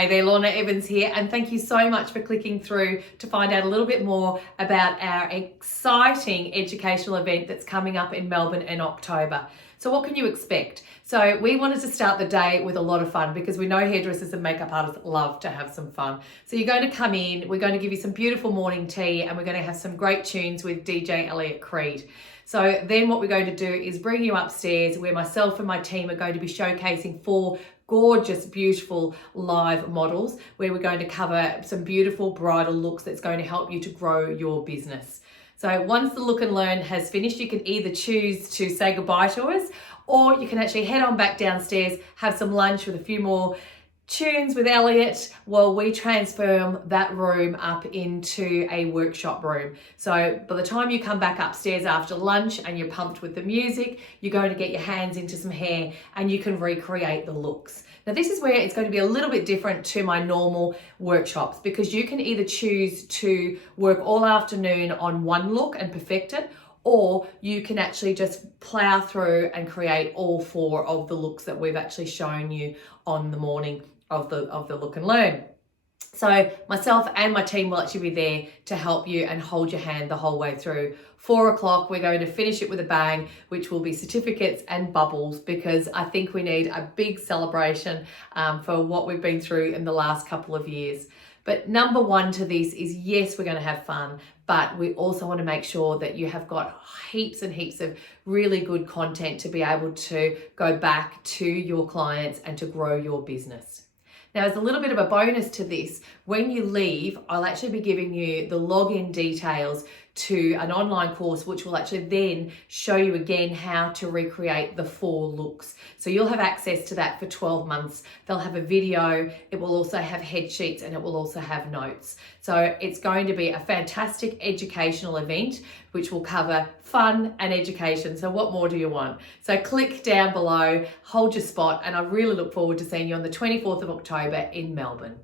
Hey there, Lorna Evans here, and thank you so much for clicking through to find out a little bit more about our exciting educational event that's coming up in Melbourne in October. So what can you expect? So we wanted to start the day with a lot of fun because we know hairdressers and makeup artists love to have some fun. So you're going to come in, we're going to give you some beautiful morning tea, and we're going to have some great tunes with DJ Elliot Creed. So then what we're going to do is bring you upstairs where myself and my team are going to be showcasing 4 gorgeous, beautiful live models where we're going to cover some beautiful bridal looks that's going to help you to grow your business. So once the look and learn has finished, you can either choose to say goodbye to us, or you can actually head on back downstairs, have some lunch with a few more tunes with Elliot while we transform that room up into a workshop room. So by the time you come back upstairs after lunch and you're pumped with the music, you're going to get your hands into some hair and you can recreate the looks. Now this is where it's going to be a little bit different to my normal workshops, because you can either choose to work all afternoon on one look and perfect it, or you can actually just plow through and create all 4 of the looks that we've actually shown you on the morning of the look and learn. So myself and my team will actually be there to help you and hold your hand the whole way through. 4 o'clock, we're going to finish it with a bang, which will be certificates and bubbles, because I think we need a big celebration for what we've been through in the last couple of years. But number 1 to this is, yes, we're going to have fun, but we also want to make sure that you have got heaps and heaps of really good content to be able to go back to your clients and to grow your business. Now, as a little bit of a bonus to this, when you leave, I'll actually be giving you the login details to an online course, which will actually then show you again how to recreate the 4 looks. So you'll have access to that for 12 months. They'll have a video, it will also have head sheets, and it will also have notes. So it's going to be a fantastic educational event, which will cover fun and education. So what more do you want? So click down below, hold your spot, and I really look forward to seeing you on the 24th of October in Melbourne.